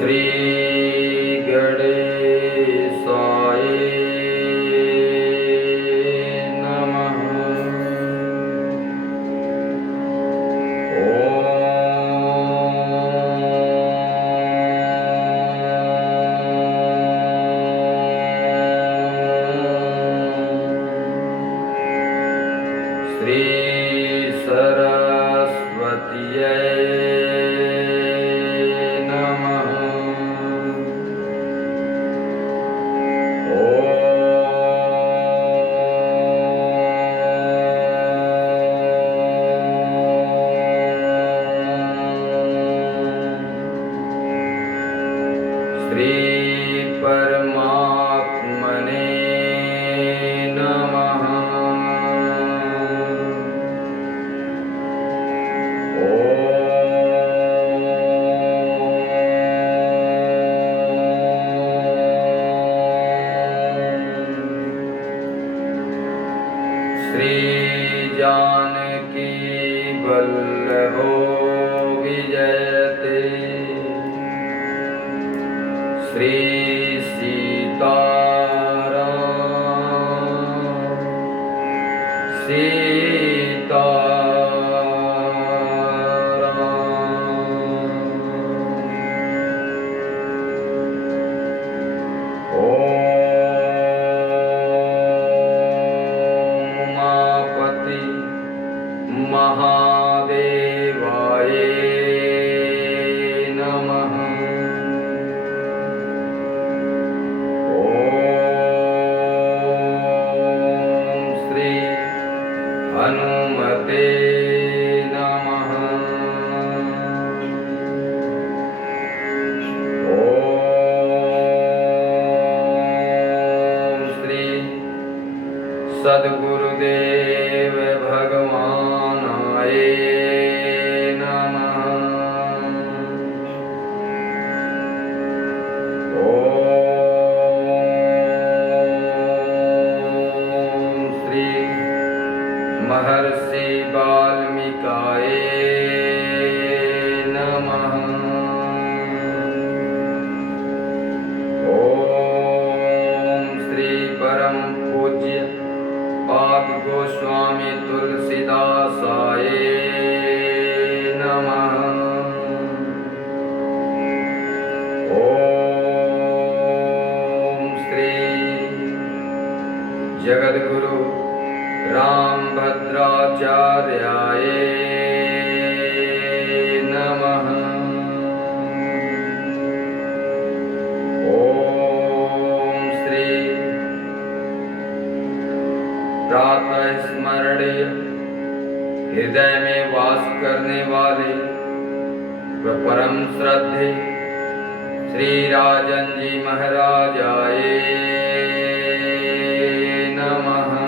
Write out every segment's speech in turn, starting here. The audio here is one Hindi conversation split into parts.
श्री गणेशाय नमः। श्री सरस्वत्यै नमः। श्री परमात्मने नमः। श्री जानकी वल्लभो विजयते। श्री सीताराम उमापति महादेवाय नमः। श्री हनुमते नमः। श्री सद्गुरुदेव भगवानाय नमः। श्री महर्षि वाल्मीकाय नमः। श्री परम पूज्य पाद गोस्वामी तुलसीदासाय नमः। श्री जगद्गुरु रामभद्राचार्याय नमः। श्री प्रातः स्मरणीय हृदय में वास करने वाले व परम श्रद्धे श्री राजन जी महाराजाय नमः।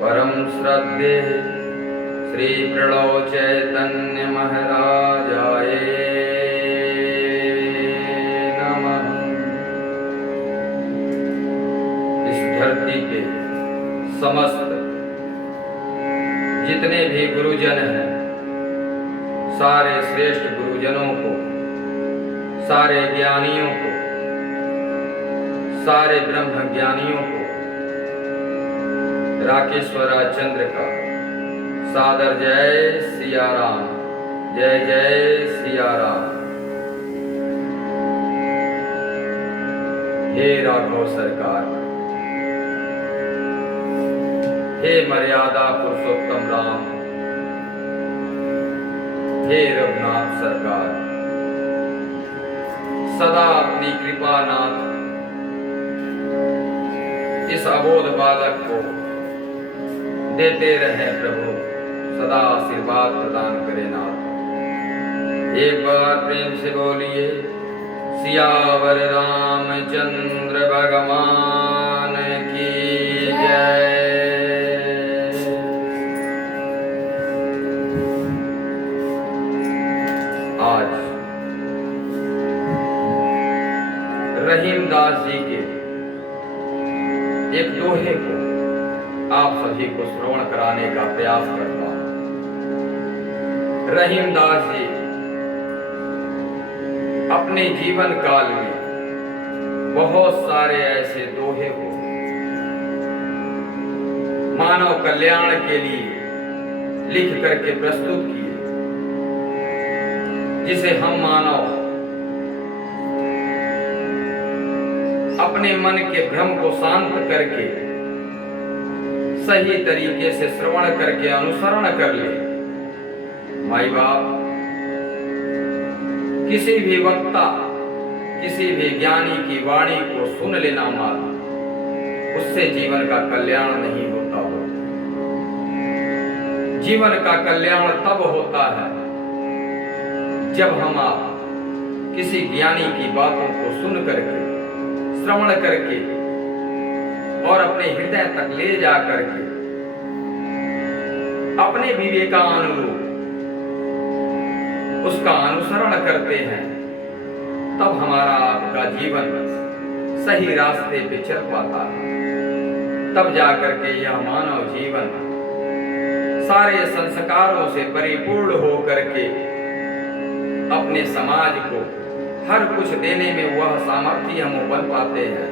परम श्रद्धे श्री प्रणव चैतन्य महाराजाय नमः। इस धरती के समस्त जितने भी गुरुजन हैं, सारे श्रेष्ठ गुरुजनों को, सारे ज्ञानियों को, सारे ब्रह्म ज्ञानियों को राकेश्वरा चंद्र का सादर जय सिया राम। जय जय सिया राम। हे राघव सरकार, हे मर्यादा पुरुषोत्तम राम, हे रघुनाथ सरकार, सदा अपनी कृपा नाथ इस अबोध बालक को देते रहे प्रभु, सदा आशीर्वाद प्रदान करे नाथ। एक बार प्रेम से बोलिए सियावर रामचंद्र भगवान की जय। आज रहीमदास जी के एक दोहे को आप सभी को श्रवण कराने का प्रयास करता हूं। रहीमदास जी अपने जीवन काल में बहुत सारे ऐसे दोहे हो मानव कल्याण के लिए लिख करके प्रस्तुत किए, जिसे हम मानव अपने मन के भ्रम को शांत करके सही तरीके से श्रवण करके अनुसरण कर ले। माई बाप, किसी भी वक्ता, किसी भी ज्ञानी की वाणी को सुन लेना मात्र, उससे जीवन का कल्याण नहीं होता हो। जीवन का कल्याण तब होता है जब हम आप किसी ज्ञानी की बातों को सुन करके, श्रवण करके और अपने हृदय तक ले जा करके अपने विवेकानुरूप उसका अनुसरण करते हैं, तब हमारा आपका जीवन सही रास्ते पे चल पाता है। तब जाकर के यह मानव जीवन सारे संस्कारों से परिपूर्ण हो करके अपने समाज को हर कुछ देने में वह सामर्थ्य हम बन पाते हैं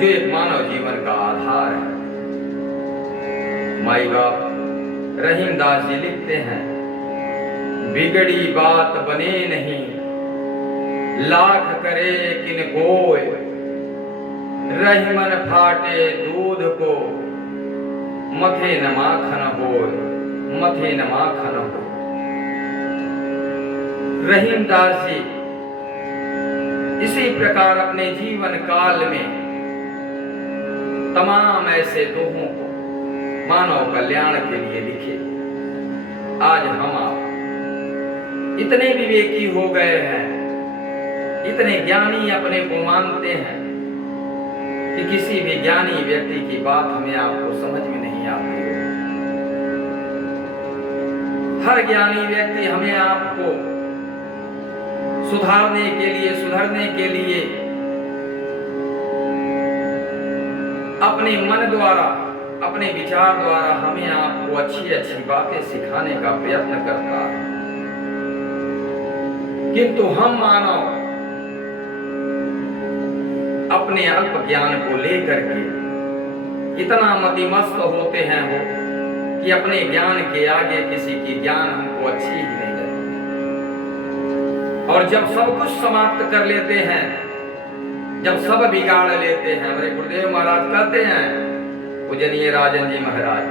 जो एक मानव जीवन का आधार है। माई बाप, रहीमदास जी लिखते हैं, बिगड़ी बात बने नहीं, लाख करे किन कोय, रहीमन फाटे दूध को, मथे न माखन होय, मथे न माखन हो। रहीमदास जी इसी प्रकार अपने जीवन काल में तमाम ऐसे दोहों को मानव कल्याण के लिए लिखे। आज हम आप इतने विवेकी हो गए हैं, इतने ज्ञानी अपने को मानते हैं कि किसी भी ज्ञानी व्यक्ति की बात हमें आपको समझ में नहीं आती है। हर ज्ञानी व्यक्ति हमें आपको सुधारने के लिए, सुधरने के लिए अपने मन द्वारा, अपने विचार द्वारा हमें आपको अच्छी अच्छी बातें सिखाने का प्रयत्न करता है। किंतु हम मानव अपने अल्प ज्ञान को लेकर के इतना मतिमस्त होते हैं हो कि अपने ज्ञान के आगे किसी की ज्ञान हमको अच्छी ही नहीं लगती। और जब सब कुछ समाप्त कर लेते हैं, जब सब बिगाड़ लेते हैं, हमारे गुरुदेव महाराज कहते हैं, पूजनीय राजन जी महाराज,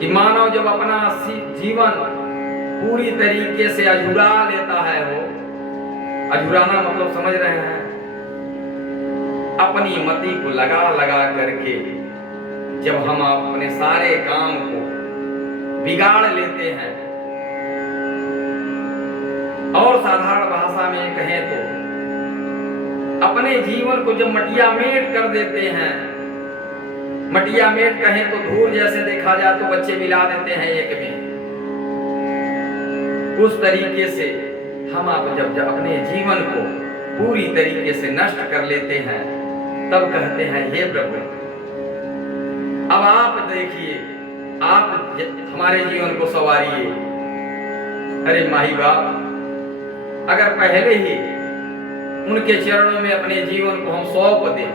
कि मानव जब अपना जीवन पूरी तरीके से अझुरा लेता है, हो अझुराना मतलब समझ रहे हैं, अपनी मति को लगा लगा करके जब हम अपने सारे काम को बिगाड़ लेते हैं, और साधारण भाषा में कहें तो अपने जीवन को जब मटिया मेट कर देते हैं, मटिया मेट कहें तो धूल जैसे देखा जाए तो बच्चे मिला देते हैं एक में, उस तरीके से हम आप जब अपने जीवन को पूरी तरीके से नष्ट कर लेते हैं, तब कहते हैं, हे प्रभु अब आप देखिए, आप हमारे जीवन को संवारिए। अरे माही बाप, अगर पहले ही उनके चरणों में अपने जीवन को हम सौंप दें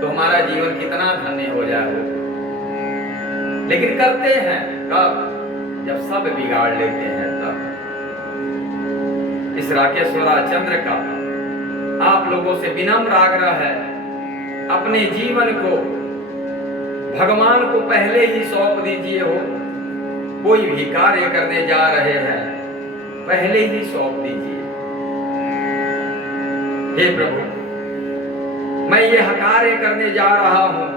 तो हमारा जीवन कितना धन्य हो जाए। लेकिन करते हैं कब? जब सब बिगाड़ लेते हैं तब। इस राकेश्वराचंद्र का आप लोगों से विनम्र आग्रह है, अपने जीवन को भगवान को पहले ही सौंप दीजिए। हो कोई भी कार्य करने जा रहे हैं, पहले ही सौंप दीजिए। हे प्रभु, मैं यह कार्य करने जा रहा हूं,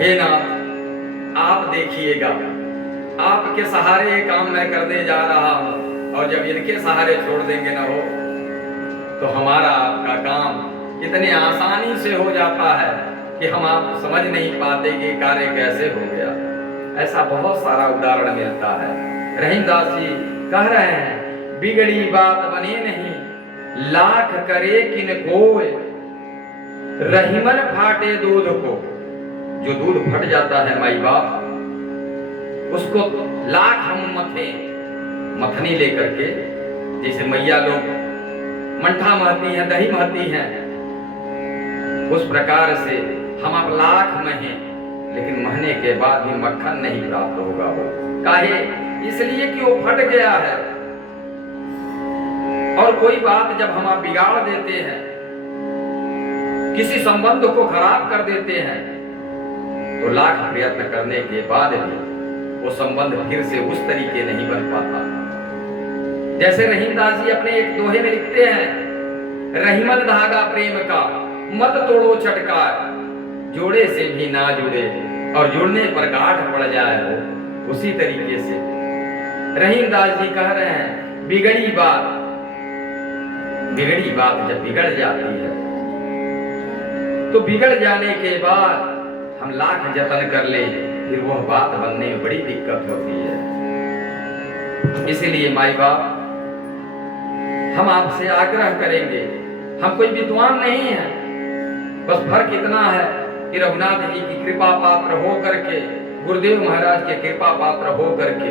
हे नाथ आप देखिएगा, आपके सहारे ये काम मैं करने जा रहा हूं, और जब इनके सहारे छोड़ देंगे ना हो तो हमारा आपका काम इतने आसानी से हो जाता है कि हम आप समझ नहीं पाते कि कार्य कैसे हो गया। ऐसा बहुत सारा उदाहरण मिलता है। रहीमदास जी कह रहे हैं, बिगड़ी बात बने नहीं, लाख करे किन कोय, रहीमन फाटे दूध को। जो दूध फट जाता है माई बाप, उसको लाख हम मथनी लेकर के, जैसे मैया लोग मंठा महती हैं, दही महती हैं, उस प्रकार से हम अब लाख महें, लेकिन महने के बाद भी मक्खन नहीं प्राप्त होगा। वो काहे? इसलिए कि वो फट गया है। और कोई बात जब हम आप बिगाड़ देते हैं, किसी संबंध को खराब कर देते हैं, तो लाख प्रयत्न करने के बाद भी वो संबंध फिर से उस तरीके नहीं बन पाता। जैसे रहीमदास जी अपने एक दोहे में लिखते हैं, रहीमन धागा प्रेम का मत तोड़ो चटकार, जोड़े से भी ना जुड़े और जुड़ने पर गांठ पड़ जाए। हो उसी तरीके से रहीमदास जी कह रहे हैं, बिगड़ी बात जब बिगड़ जाती है, तो बिगड़ जाने के बाद हम लाख जतन कर ले, फिर वह बात बनने में बड़ी दिक्कत होती है। इसीलिए माई बाप, हम आपसे आग्रह करेंगे, हम कोई विद्वान नहीं है, बस फर्क इतना है कि रघुनाथ जी की कृपा पात्र हो करके, गुरुदेव महाराज के कृपा पात्र हो करके,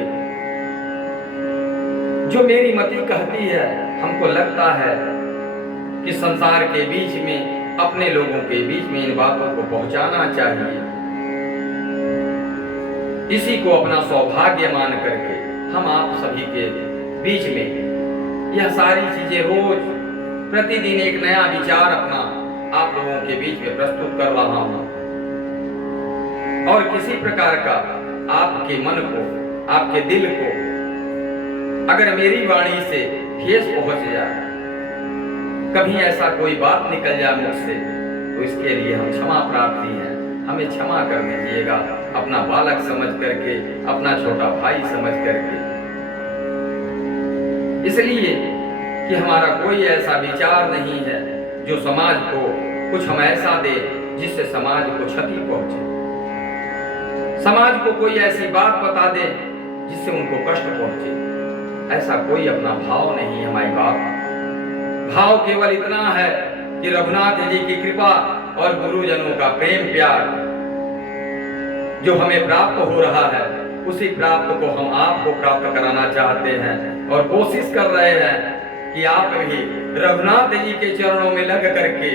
जो मेरी मति कहती है, हमको लगता है कि संसार के बीच में, अपने लोगों के बीच में इन बातों को पहुंचाना चाहिए। इसी को अपना सौभाग्य मान करके हम आप सभी के बीच में यह सारी चीजें रोज प्रतिदिन एक नया विचार अपना आप लोगों के बीच में प्रस्तुत कर रहा हूं। और किसी प्रकार का आपके मन को, आपके दिल को अगर मेरी वाणी से ठेस पहुंच जाए, कभी ऐसा कोई बात निकल जाए मुझसे, तो इसके लिए हम क्षमा प्रार्थी हैं, हमें क्षमा कर दीजिएगा, अपना बालक समझ करके, अपना छोटा भाई समझ करके। इसलिए कि हमारा कोई ऐसा विचार नहीं है जो समाज को कुछ हम ऐसा दे जिससे समाज को क्षति पहुंचे, समाज को कोई ऐसी बात बता दे जिससे उनको कष्ट पहुंचे। ऐसा कोई अपना भाव नहीं है माई बाप। भाव केवल इतना है कि रघुनाथ जी की कृपा और गुरुजनों का प्रेम प्यार जो हमें प्राप्त हो रहा है, उसी प्राप्त को हम आपको प्राप्त कराना चाहते हैं और कोशिश कर रहे हैं कि आप भी रघुनाथ जी के चरणों में लग करके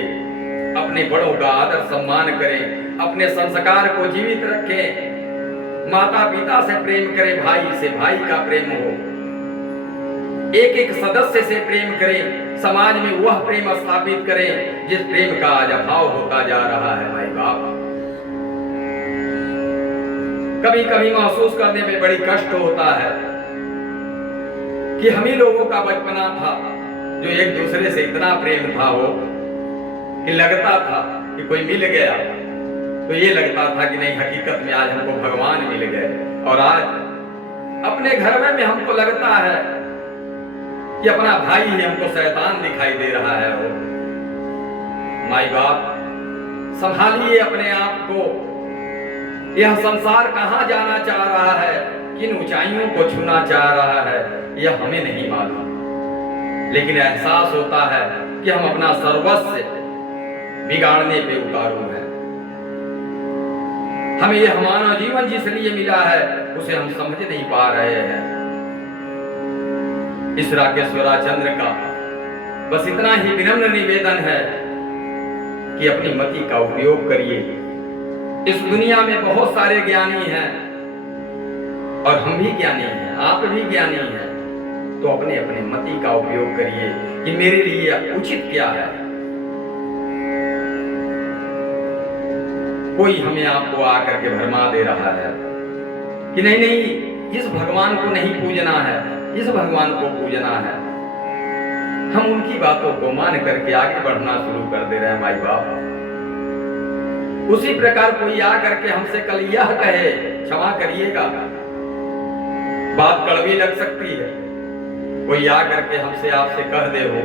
अपने बड़ों का आदर सम्मान करें, अपने संस्कार को जीवित रखें, माता पिता से प्रेम करें, भाई से भाई का प्रेम हो, एक एक सदस्य से प्रेम करें, समाज में वह प्रेम स्थापित करें जिस प्रेम का आज अभाव होता जा रहा है। माई बाप, कभी कभी महसूस करने में बड़ी कष्ट होता है कि हम ही लोगों का बचपना था जो एक दूसरे से इतना प्रेम था हो कि लगता था कि कोई मिल गया तो ये लगता था कि नहीं, हकीकत में आज हमको भगवान मिल गए। और आज अपने घर में हमको लगता है कि अपना भाई ही हमको शैतान दिखाई दे रहा है। वो माई बाप, संभालिए अपने आप को। यह संसार कहां जाना चाह रहा है, किन ऊंचाइयों को छूना चाह रहा है, यह हमें नहीं मालूम, लेकिन एहसास होता है कि हम अपना सर्वस्व बिगाड़ने पे उतारू हैं। हमें यह मानव जीवन जिस लिए मिला है उसे हम समझ नहीं पा रहे हैं। इस राकेश्वरा चंद्र का बस इतना ही विनम्र निवेदन है कि अपनी मति का उपयोग करिए। इस दुनिया में बहुत सारे ज्ञानी हैं और हम भी ज्ञानी हैं, आप भी ज्ञानी हैं, तो अपने अपने मति का उपयोग करिए कि मेरे लिए उचित क्या है। कोई हमें आपको आकर के भरमा दे रहा है कि नहीं नहीं, इस भगवान को नहीं पूजना है, इस भगवान को पूजना है। हम उनकी बातों को मान करके आगे बढ़ना शुरू कर दे रहे हैं माई बाप। उसी प्रकार कोई आ करके हमसे कल यह कहे, क्षमा करिएगा, बात कड़वी लग सकती है, कोई आ करके हमसे आपसे कह दे हो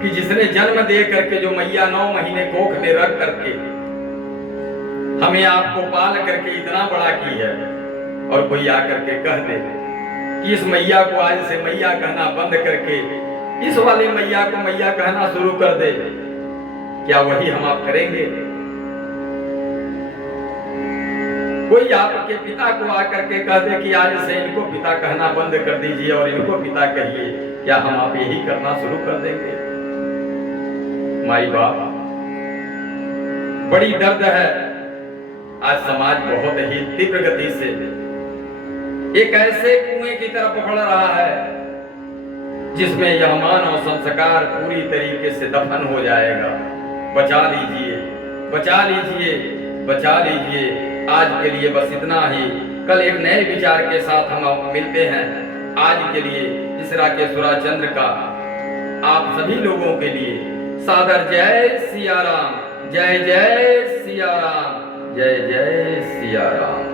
कि जिसने जन्म दे करके, जो मैया 9 महीने कोख में रख करके हमें आपको पाल करके इतना बड़ा की है, और कोई आ करके कह दे कि इस मैया को आज से मैया कहना बंद करके इस वाले मैया को मैया कहना शुरू कर दे, क्या वही हम आप करेंगे? कोई आपके पिता को आकर के कह दे कि आज से इनको पिता कहना बंद कर दीजिए और इनको पिता कहिए, क्या हम आप यही करना शुरू कर देंगे? माई बाप, बड़ी दर्द है। आज समाज बहुत ही तीव्र गति से एक ऐसे कुएं की तरफ बढ़ रहा है जिसमें यह मानव संस्कार पूरी तरीके से दफन हो जाएगा। बचा लीजिए, बचा लीजिए, बचा लीजिए। आज के लिए बस इतना ही। कल एक नए विचार के साथ हम मिलते हैं। आज के लिए इस राकेश्वरा चंद्र का आप सभी लोगों के लिए सादर जय सिया राम, जय जय सिया राम, जय जय सिया राम।